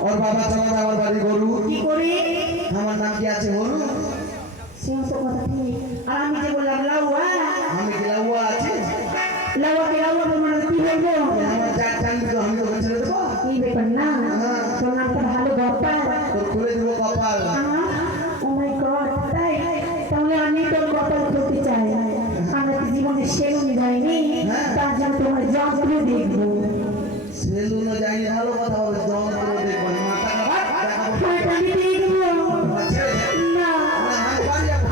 और बाबा चला আমার বাড়ি গরু কি করে আমার নাম কি আছে হরু সিংহ তো কথা ঠিক আর আমি যে বললাম লাউয়া আমি কি লাউয়া আছে লাউয়া কে লাউয়া মানে কি হইবো আমার চার টান তো আমি তো ছেড়ে দেব কি ব্যাপার না তোর নামটা ভালো গপ্পা তো খুলে দেব কপাল ও মাই গড তাই তাহলে আমি তোর কপাল খুলতে চাই আমরা কি জীবনে সেলুনে যাইনি তার জন্য তোমার যন্ত্র দেখবো সেলুনে যাইনি ভালো কথা হবে যন্ত্র দেখবো মাথা খারাপ আমি দেখবো না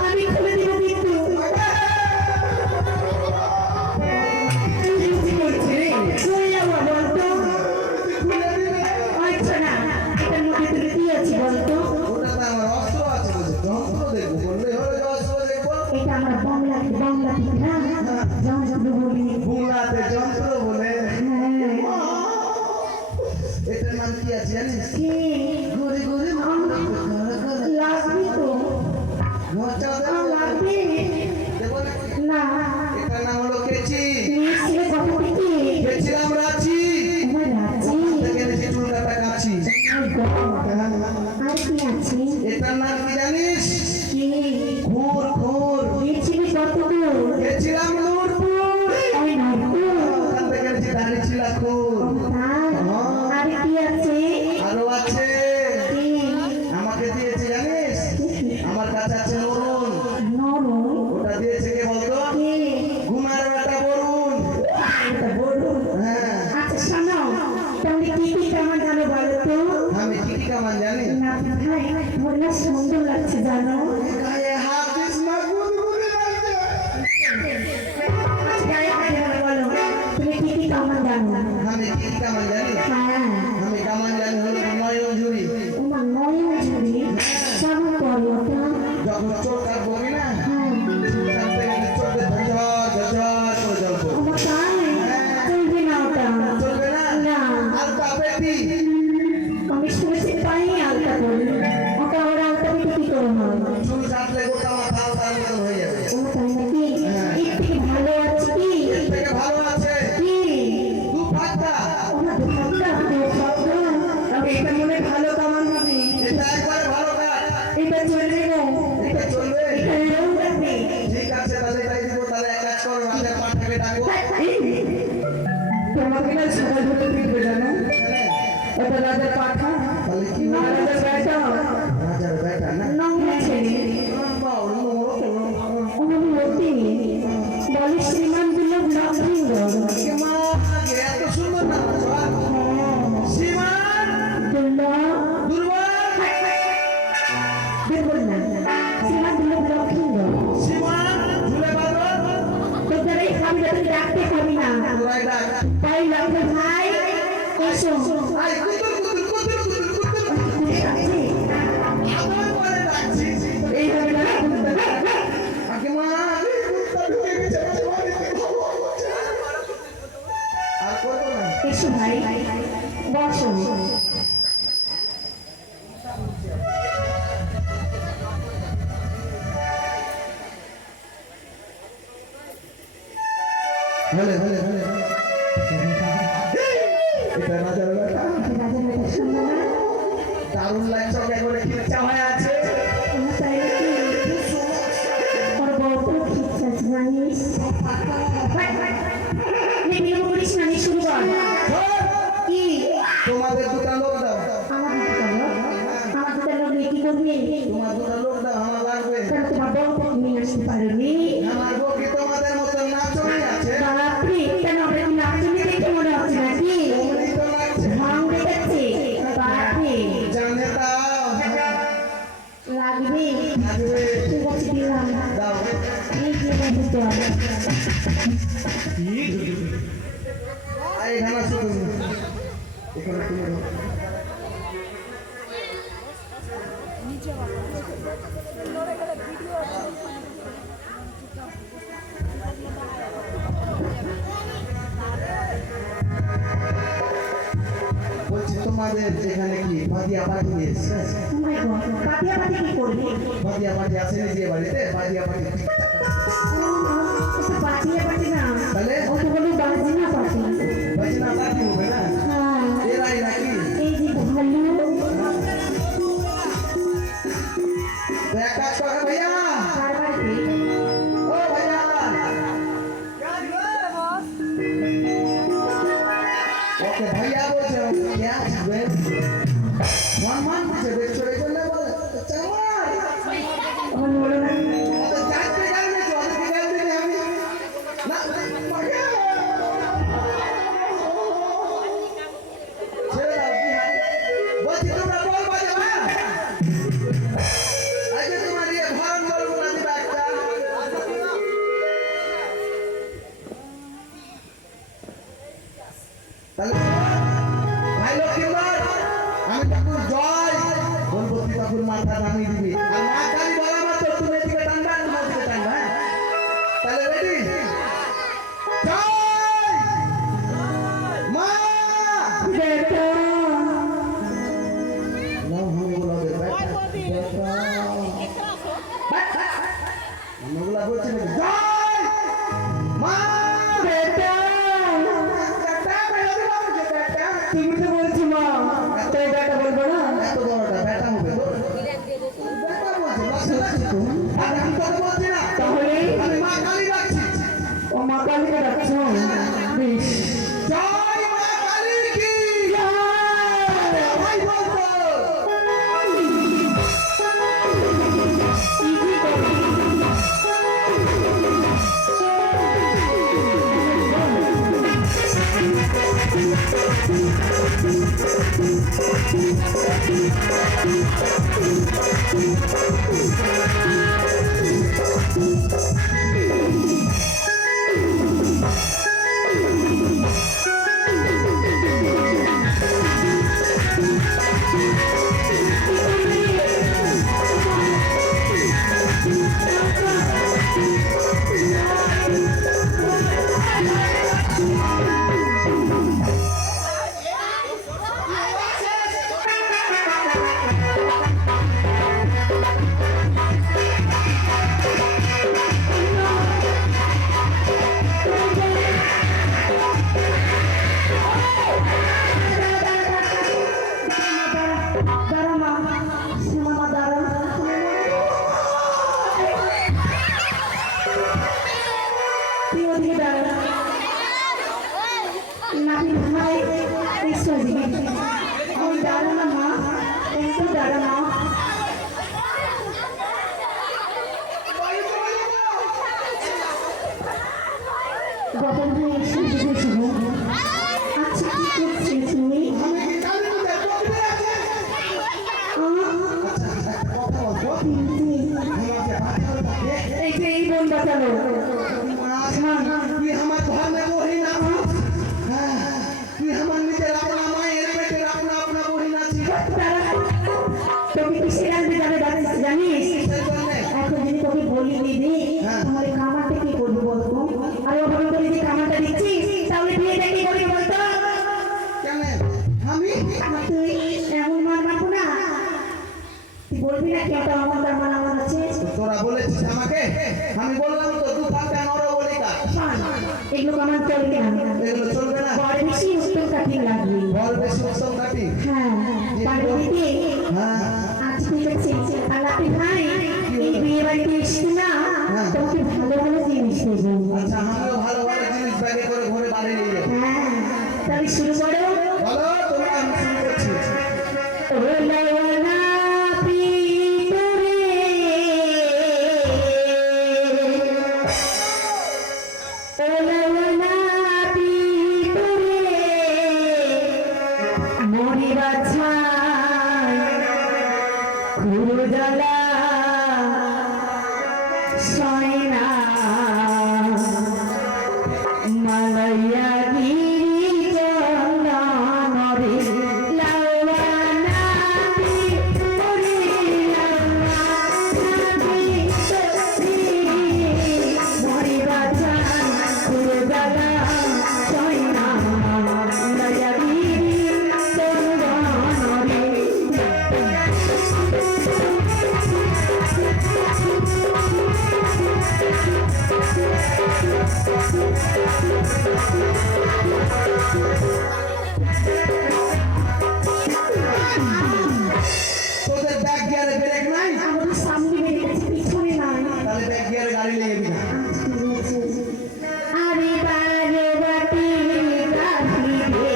আমি খুলে দিব কিন্তু আচ্ছা না এটার মধ্যে তুমি কি আছে বলতো ওটা তো আমার অস্ত্র আছে যন্ত্র দেখবো বললে হলে অস্ত্র দেখবো এটা আমরা বাংলা ঠিক না যন্ত্র বলি বাংলাতে যন্ত্র বলে এটার নাম কি আছে জানিস কি ঘুরে ঘুরে লাগবে তো মজা লাগবে দেবো না এটার নাম হলো কেচি নিশ্চয় কথা কি কেচিরাম রাচি আমার রাজি থেকে এনেছি চুল কাটা কাছি আর কি আছে এটার নাম কি জানিস কি খুর খুর নিশ্চয় কত দূর কেচিরাম নূরপুর আমি নয়তো ওখান থেকে এনেছি দাড়ি ছিলা খুর আর কি আছে আরো আছে কি আমাকে দিয়েছে জানিস আমার কাছে আছে নরুন নরম ওটা দিয়েছে কে বলতো কি ঘুমার বেটা বরুণ এটা বলুন হ্যাঁ আচ্ছা শোনো তাহলে কি কি কেমন জানো বলো তো আমি কি কি কামান জানি না ভাই বললে সুন্দর লাগছে জানো গায়ে হাত দিস না গুদগুদে লাগছে আচ্ছা গায়ে হাত দিয়ে বলো তুমি কি কি কেমন জানো আমি কি কি কামান জানি হ্যাঁ আমি কামান জানি হলো নয়ন ঝুরি তোমার নয়ন ঝুড়ি কেমন করো ওটা যখন চোখ কাটবো কি না হ্যাঁ চোখে ঝরঝর ঝরঝর করে জল পড়বে ওটা তাই চলবে না ওটা চলবে না না আলতা পেটি আমি শুনেছি তাই আলতা করি ওটা ওরা আলতা পেতে কি করে হয় চুল কাটলে গোটা মাথা আলতার মতন হয়ে যাবে ও তাই নাকি এর থেকে ভালো আছে কি এর থেকে ভালো আছে কি দু ফাটা ওটা দুঃখটা তবে এটা মনে ভালো কামান হবে এটা একবারে ভালো কাজ এটা চলবে না এটা চলবে এটা লোক রাখবে ঠিক আছে তাহলে তাই দিব তাহলে এক কাজ করো রাতের পাঠাকে ডাকো তোমাকে না সকাল হতে দিবে জানো এটা রাজার পাঠা তাহলে কি না রাজার বেটা রাজার বেটা না নোংরা ছেলে ওনার মতি বলে শ্রীমান দুর্লভ লক্ষ্মীন্দ্র এত সুন্দর না সীমান দুর্লভ দুর্বল দুর্বল না শ্রীমান দুর্লভ লক্ষ্মীন্দ্র সীমান ঝুলে বাঁধো তোদের এই খাবি না তুই ডাকতে খাবি না তোরাই ডাক তাই লক্ষ্মী ভাই এসো আই কুতুর কুতুর কুতুর কুতুর কুতুর আছে আমার পরে ডাকছি এইভাবে না আগে মা কুত্তা ঢুকে গেছে আর করবো না এসো ভাই বসো হলে হলে হলে এটা রাজার বেটা রাজার বেটা শুনলো না দারুণ লাগছে ওকে করে খিচ্চা হয়ে আছে আমার তাই নাকি ওর বউ তো খিচ্ছা আছে জানিস বিয়ে করিস না নি শুরু কর কি তোমাদের দুটা লোক দাও আমার দুটা লোক নিয়ে কি করবি তোমার দুটা লোক দাও আমার লাগবে কারণ তোমার বউকে নিয়ে আসতে পারবি আমার বউ কি তোমাদের মতো নাচনি আছে বাপরে কেন আমরা কি নাচনি দেখে মনে হচ্ছে নাকি অমনি তো লাগছে ভাঙ দেখাচ্ছে বাপরে জানে দাও লাগবে লাগবে ঠিক আছে দিলাম দাও এই যে দিতে হবে এখানে আসো তুমি এখানে তুমি বলছি তোমাদের এখানে কি বাদিয়া পার্টি এসছে ও মাই গড পাতিয়া পাতি কি করবি বাদিয়া পার্টি আসেনি যে বাড়িতে বাদিয়া পার্টি এটা পাতিয়া পাতি না তাহলে ও তো বলে বাজিনা পাতি বাজনা পার্টি হবে না হ্যাঁ এরাই নাকি এই যে ভালু তো এক কাজ করে ভাইয়া কার বাড়িতে ও ভাইয়া ওকে ভাইয়া বলছে কে আসবে সম্মান দিচ্ছে দেখছো এই জন্য বলে চামার আমার বলো না ওদের যাচ্ছে গাড়ি নেই ওদেরকে গাড়ি দিলে আমি না ভাইয়া ছেড়ে দাও কি হয় বলছি তোমরা বল বাজে ভাইয়া আজকে তোমার ইয়ে ভরণ বলবো না দিবা একটা তাহলে ভাই লক্ষ্মীবার আমি ঠাকুর জয় বলবো তুই ঠাকুর মাথা নামিয়ে দিবি আর মা কালী বলা মাত্র তুমি এদিকে টানবা তুমি ওদিকে টানবা হ্যাঁ? তাহলে রেডি জয় মা বেটা নাম আমি বলা দে আমি বলা বলছি না জয় মা বেটা তুমি তো বলছি মা তো বেটা বলবো না এত বড়টা বেটা হবে তো বেটা বলছি আমি কি কথা বলছি না তাহলে আমি মা কালী ডাকছি ও মা কালীকে ডাকছো বেশ জয় মা কালী কি ভাই বলতো আচ্ছা কি করছিস তুমি আমি কি কালী পূজা করতে আছে আচ্ছা একটা কথা বলবো আমাকে বাঁচাও তাকে এই যে এই বোন বাঁচালো তুই আমার ঘর में वही ना हो তুই আমার নিজের আপনা মায়ের পেটের আপনা আপনা বহি না ছিল তোকে কিসের আনতে যাবে ডাকছিস জানিস এখন যদি তোকে বলি দিদি তাহলে খামারটা কি করবি বলতো আর ওভাবে করে যদি খামারটা দিচ্ছিস তাহলে বিয়েটা কি করবি এগুলো আমার চলবে না। এগুলো চলবে না। বড় বেশি উত্তম কাঠি লাগবে। বল বেশি উৎসব কাটি। হ্যাঁ পারবে দিদি। হ্যাঁ আজ ঠিক আছে আলাপি ভাই এই বিয়ে বাড়িতে এসছি না তোমাকে ভালো ভালো জিনিস দেবো। আচ্ছা আমিও ভালো ভালো জিনিস ব্যাগে করে ঘরে বাড়ি নিয়ে যাবো। হ্যাঁ তাহলে শুরু করো। বলো তোমরা, আমি শুরু করছি। ও লাওয়ানা পিতরে ও লাওয়ানা পিতরে মরি বাছাই খুরো জ্বালা সয়না মালাইয়া গিরি চন্দন রে লাওয়ানা পিতরে লাওয়ানা পিতরে মরি বাছাই খুরো জ্বালা সয়না মালাইয়া গিরি চন্দন রে। তোদের ব্যাগ গিয়ারে ব্রেক নাই, আমাদের সামনে বেরিয়েছে পিছনে নাই। তাহলে ব্যাগ গিয়ারে গাড়ি নিয়ে যাবি না। আরে বারে বাটি গাহি দেবো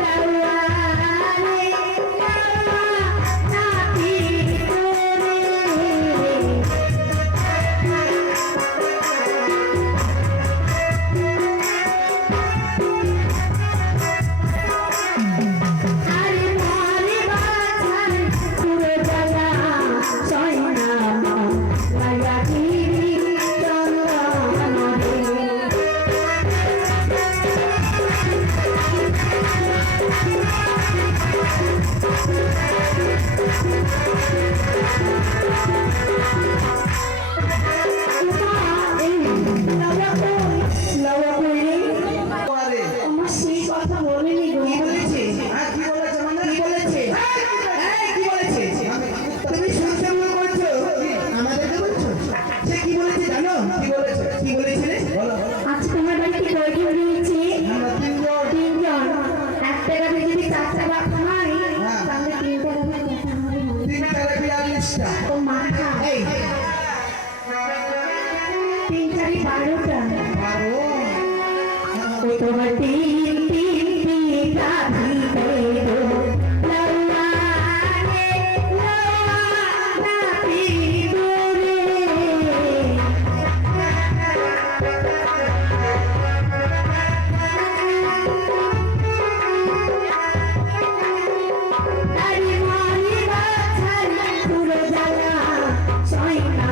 লাওয়ানে লাওয়ানা পিতরে আরে মরে বাছাই খুরে জ্বালা সয়না মালাইয়া গিরি চন্দন রে। এই লাওয়া কই লাওয়া কই রে আরে আমার সেই কথা বলেনি গো। কি বলেছে? হ্যাঁ কি বলেছে মানে? কি বলেছে? এই কি বলেছে? তুমি শুনতে ভুল করছো। আমাদেরকে বলছো? সে কি বলেছে জানো? কি বলেছে? কি বলেছিলে? বলো বলো। আজ তোমার বাড়িতে কয়জন রয়েছে? আমরা তিনজন। তিনজন। একটা গাড়ি যদি চারটা বাপ হয় হ্যাঁ। তাহলে তিনটা গাড়ি কথা হবে না। 3 টাকা 42টা। ও মাথা এই 3 চারি 12টা। 12। ও তোমার তিন তিন পিতা ভিতরে লাওয়ানে লাওয়ানা পিতরে আরে মরি বাছাই খুরো জ্বালা সয়না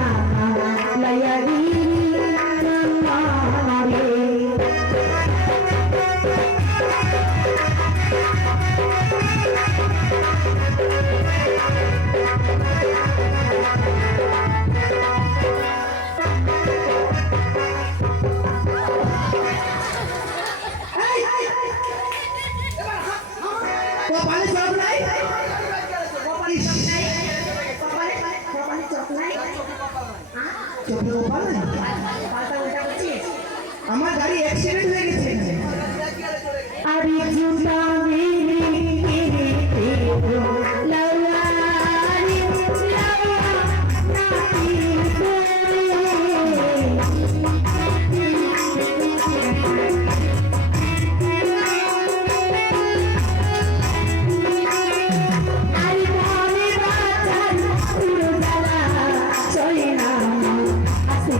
মালাইয়া গিরি চন্দন রে। কপালে সব নাই। চোখে কপাল নাই? আমার গাড়ি অ্যাক্সিডেন্ট হয়ে গেছে এখানে। আরে জুতা মেরে লাওয়ানে লাওয়ানা পিতরে আরে মরে বাছাই খুরো জ্বালা সয়না আসে।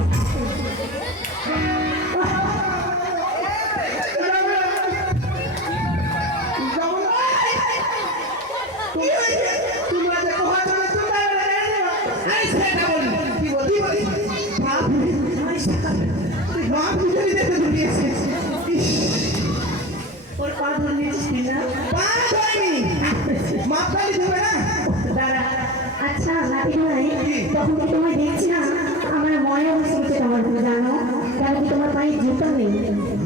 তোমরা যে কোহা চলে তোমরা এই সেটা বলি। কি বলি? বাপ বাপ দুজনই দেখে দিয়েছে। ওর পা ধরে নিয়েছিস না? বাপ ধরেনি। মাপকালি দেবে না। দাঁড়া। আচ্ছা নাতি ভাই তখন কি তোমায় দেখছি না আমার মনে হচ্ছে তোমার কথা জানো কারণ কি তোমার পায়ে জুতো নেই।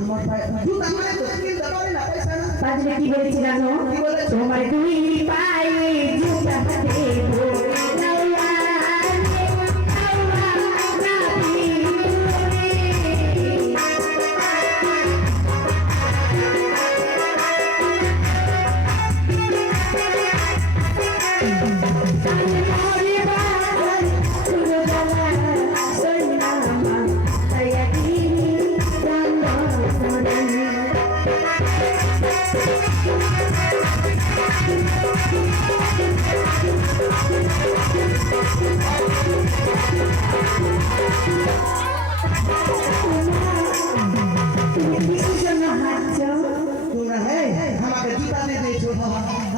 আমার পায়ে জুতা মানে তো কিনতে পারি না, পয়সা না। বাজলে কি বলেছি জানো? কি বলেছে? তোমার দুই পায়ে জুতা দেবো লাওয়ানে লাওয়ানা পিতরে তুমি কিসের জন্য হাঁটছো? তোমরা হ্যাঁ আমাকে জুতা দিয়ে দিয়েছো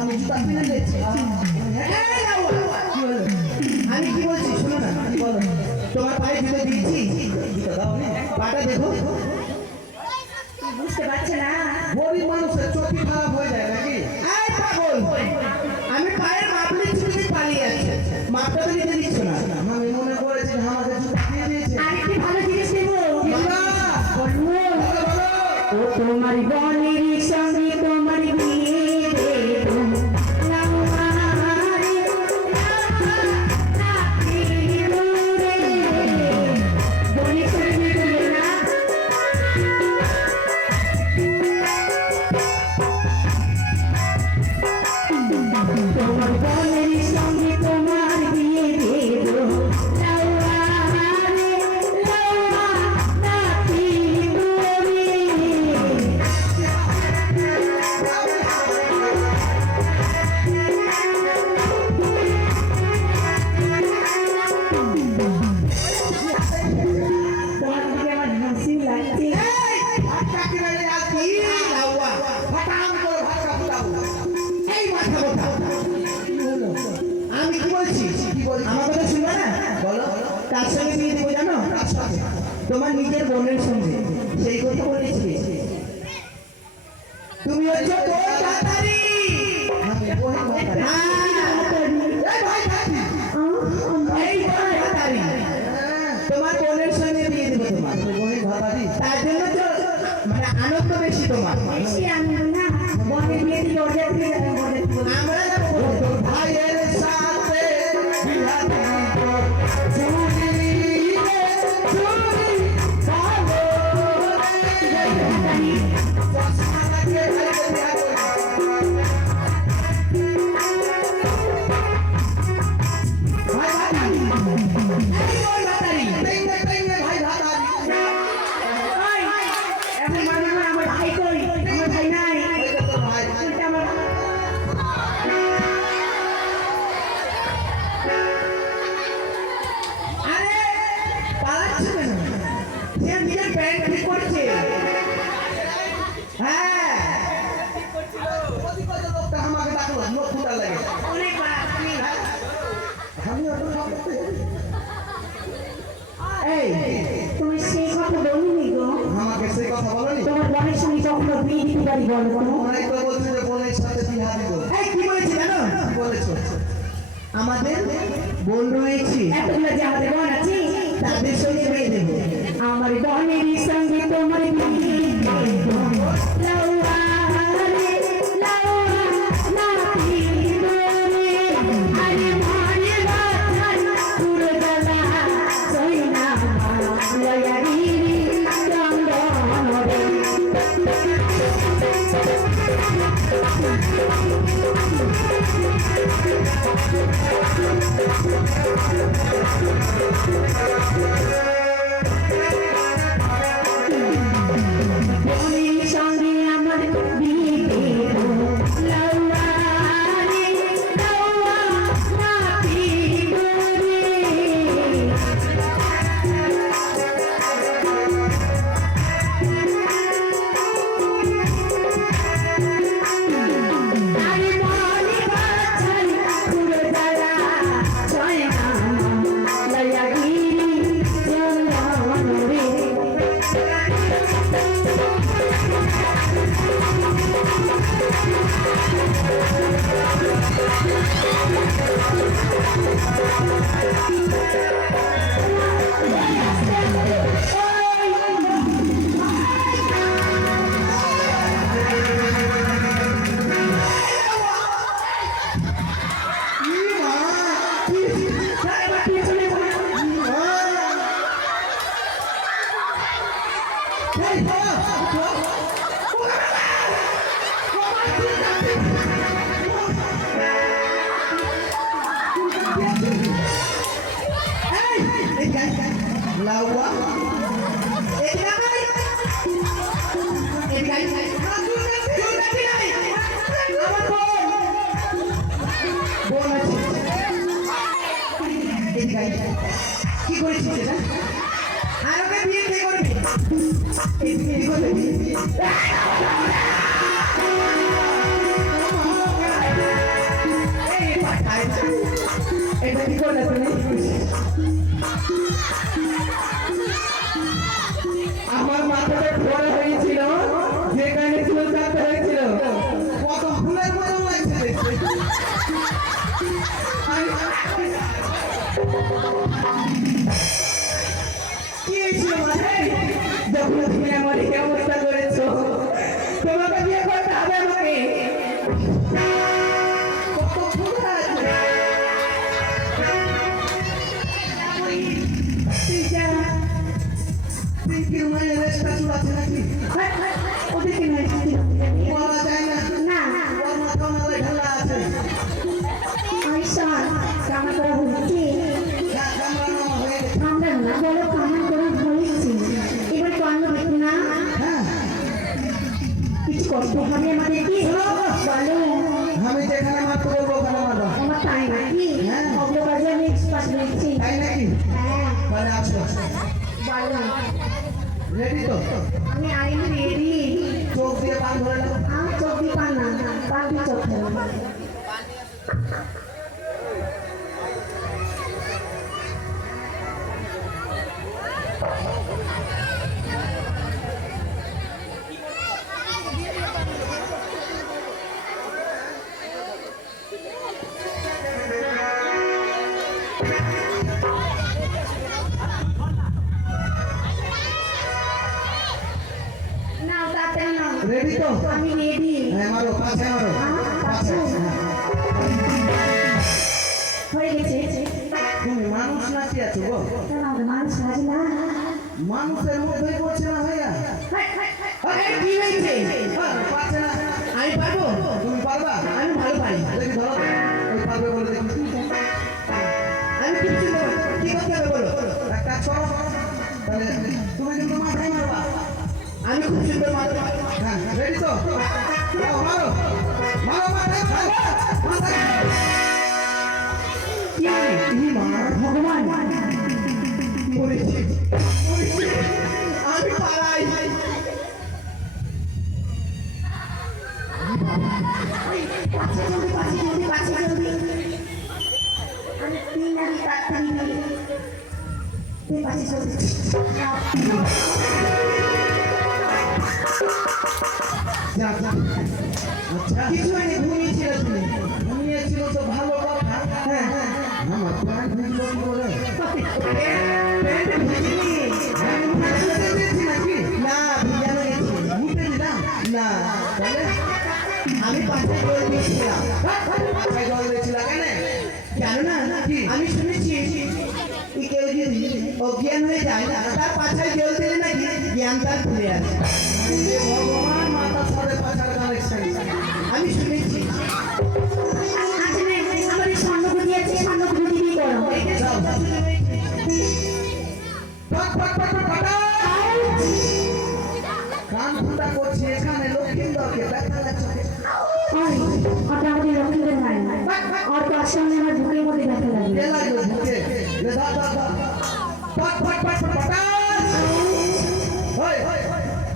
আমি জুতা কিনে দিয়েছি আমি কি বলছি শোনো না কি বলো তোমার পায়ে জুতো দিয়েছি জুতা দাও পাটা দেখো বুঝতে পারছো না? গরিব মানুষের চোখই খারাপ হয়ে যায় নাকি এই পাগল আমি পায়ের মাপ নিচ্ছি তুমি পালিয়ে যাচ্ছ মাপটা তো নিতে দিচ্ছ না আমি মনে করেছি আমাকে জুতা দিয়ে দিয়েছে আরেকটি ভালো জিনিস দেবো। বলো ও তোমার বনের সঙ্গে তোমার বিয়ে দেবো। তোমার বনের সঙ্গে তোমার বিয়ে দেবো। আমি কি বলছি আমার কথা শুনবে না বলো কার সঙ্গে বিয়ে দেবো জানো তোমার নিজের বোনের সঙ্গে সেই কথা বলেছি তুমি হচ্ছে বোন ভাতারি আমি বোন ভাতারি এই বোন ভাতারি তোমার বোনের সঙ্গে বিয়ে দেবো তোমার বোন ভাতারি তার জন্য তো মানে আনন্দ বেশি তোমার বেশি আনন্দ না, বনের বিয়ে দিলে ওদের থেকে যাবে, ওদের থেকে। আমরা যাবো তোর ভাইয়ের সাথে বিয়া দিব চুরি রে চুরি ভালো রে চশমা লাগিয়ে ভাইকে বিয়া ভাই ভাতারি এই ওই ভাতারি টেঙ্গে ভাই ভাতারি ওই, এখন মানুষ বলে, আমার ভাই কই? আমার ভাই নাই। ওই তো তোর ভাই ওইটা আমার আরে পালাচ্ছে কেন সে নিজের প্যান্ট ঠিক করছে হ্যাঁ ওদিকে লোকটা আমাকে ডাকলো মুখ ফুটা লাগে অনেক বার তুমি আমি অত সব এই তুমি সেই কথা বলিনি গো। আমাকে সেই কথা বলনি তোমার বোনের সঙ্গে কখনো বিয়ে দিতে পারি বলো তো? অনেক তো বলছে যে বোনের সাথে বিয়া দিব এই কি বলেছি জানো কি বলেছো আমাদের বোন রয়েছে এতগুলো যে আমাদের বোন আছে, তাদের সঙ্গে বিয়ে দেবো আমার বোনের সঙ্গে তোমার বিয়ে দেবো। লাউয়া রে, লাউয়া, লাঠি ধরে, আরে মারে বাঁধান পুরো গলা, সইনা মা, লয়ারিরি চন্দন রে। বোনের সঙ্গে আমার বিয়ে দেবো। লাউয়া রে, লাউয়া, লাঠি ধরে, আরে মারে বাঁধান পুরো গলা, সইনা মা, লয়ারিরি চন্দন রে। কি মা কি এবার পিছনে ঘোরো। এই বাবা লাউয়া বোন আছে এটা কি করলে তুমি? আমার মাথাটা ফোড়া হয়েছিল, যেখানে চুল কাটতে হয়েছিল। কত ফুলের মতো লাগছে দেখতে। কি হয়েছিল মাথায়? যখন তুমি আমার এই অবস্থা করেছো, তোমাকে বিয়ে করতে হবে আমাকে। কত ফুল আছে। পিঙ্কির মায়ের রেস্টা চুল আছে নাকি? ওদেরকে নয় বলা যায় না। না ওর মাথা মেলায় ঢালা আছে। আইসা কামা করা হচ্ছে। হ্যাঁ, কামড়ানো হয়ে গেছে। আমরা না বলো কামা করা হয়েছে, এবার কান্ড দেখো না। হ্যাঁ, কিছু করতে হবে আমাদের কি বলো। আমি যেখানে মারতে বলবো ওখানে মারবা। আমার তাই নাকি? হ্যাঁ। অগ্র কাজে আমি এক্সপার্ট হয়েছি। তাই নাকি? হ্যাঁ তাহলে আসো। বলো। রেডি তো? আমি আইনি রেডি। চোখ দিয়ে পান ধরে নাও। আমার চোখ দিয়ে পান না, পান দিয়ে চোখ ধরো। নাও তাড়াতাড়ি নাও। রেডি তো? আমি রেডি। হ্যাঁ, মারো, পাশে মারো। পাশে। হ্যাঁ। হয়ে গেছে। তুমি মানুষ নাচি আছো গো? মানুষ রাজি না। মানুষের মধ্যেই পড়ছে না ভাইয়া। কি হয়েছে? পারছে না। আমি পারবো? তুমি পারবা? আমি ভালো পারি। দেখি ধরো। ওই পারবে বলে দেখি। আমি খুব সুন্দর। কি করতে হবে বলো? এক কাজ করো। তাহলে তুমি কিন্তু মাথায় মারবা। আমি খুব সুন্দর মারবো। হ্যাঁ, রেডি তো? যাও, মারো। মারো, মাথায় মারো। মাথায়। কি মা ভগবান মরেছি। আমি পালাই। পাছে জলদি পাছে জলদি পাছে জলদি। আমি তিন আগে তাড়াতাড়ি নিই। তুই পাছে জলদি। যা, যা। আচ্ছা, কিছু হয়নি, ঘুমিয়েছিল তুমি। ঘুমিয়েছিল তো ভালো কথা। হ্যাঁ হ্যাঁ। আমার প্রাণ ভিজলো কি করে? প্যান্টে ভিজিনি। আমি মুখে দিয়েছি নাকি? না ভিজানো গেছে। মুখে দিলাম? না তাহলে আমি পাছে জল দিয়েছিলাম। মাথায় জল দিয়েছিল কেন? জানো না কি? আমি শুনেছি কেউ যদি অজ্ঞান হয়ে যায় তার পাছায় জল দিলে নাকি জ্ঞান তার ফিরে আসে। এ ভগবান, মাথার সাথে পাছার কানেকশন। আমি শুনেছি। আমার এই স্বর্ণগুলি আছে, স্বর্ণগুলি দিয়ে করো। যাও। পট, পট, পট, পট, পট। কান ফুটা করছি এখানে লক্ষ্মীন্দরকে ব্যথা লাগছে। ওটা আমাদের লক্ষ্মীদের ভাই। আর তার সঙ্গে আমার বুকের মধ্যে ব্যথা লাগে। কে লাগলো বুকে? লে ধর, ধর, ধর। পট, পট, পট, পট, পট। ওই,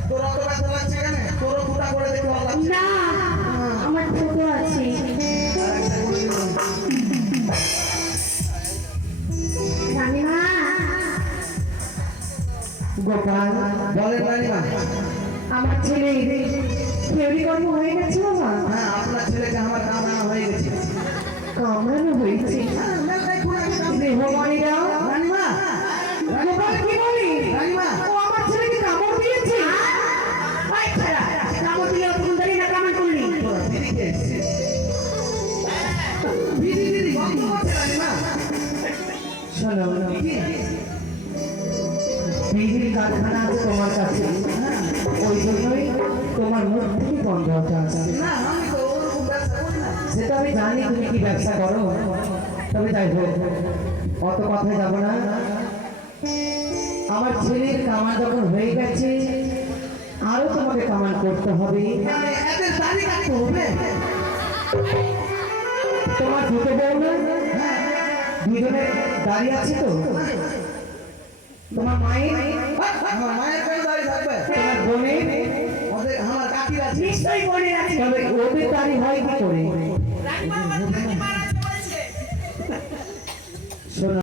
তোর অত ব্যথা লাগছে কেন? তোরও ফুটা করে দেখে ভালো লাগছে। না আমার ছোট আছে। আরেকটা করে দিলাম। রানীমা গোপাল, বলেন রানীমা। আমার ছেলে থিওরি কর্ম হয়ে গেছে বাবা। হ্যাঁ, আপনার ছেলেকে আমার কামড়ানো হয়ে গেছে। কামড়ানো হয়েছে। হ্যাঁ, মেলায় ঘুরে গেলাম। দেহমণিরাও রানীমা, গোপাল কি বলি? রানীমা, ও আমার ছেলেকে কামড় দিয়েছে। আই ছাড়া কামড় দিলে অতক্ষণ ধরে না কামড় করলি। তোরা বিড়ি খেয়েছিস? বিড়ি, বিড়ি, বন্ধ করছে রানীমা। শোনো কি? বিড়ির কারখানা আছে তোমার কাছে, ওই জন্যই তোমার মুখ থেকে বন্ধ হতে আছে। না, আমি তো ওরকম ব্যবসা করি না। সেটা আমি জানি তুমি কি ব্যবসা করো, তবে যাই হোক অত কথায় যাব না। আমার ছেলের কামান যখন হয়ে গেছে আরো তোমাকে কামান করতে হবে। মানে এদের দাড়ি কাটতে হবে? তোমার দুটো বউ না, দুজনে দাঁড়িয়ে আছে তো। তোমার মায়ের আমার মায়ের কেন দাড়ি থাকবে? বাকির আছে নিশ্চয়ই মনে আছে। তবে ওদের তারি হয় কি করে? শোনো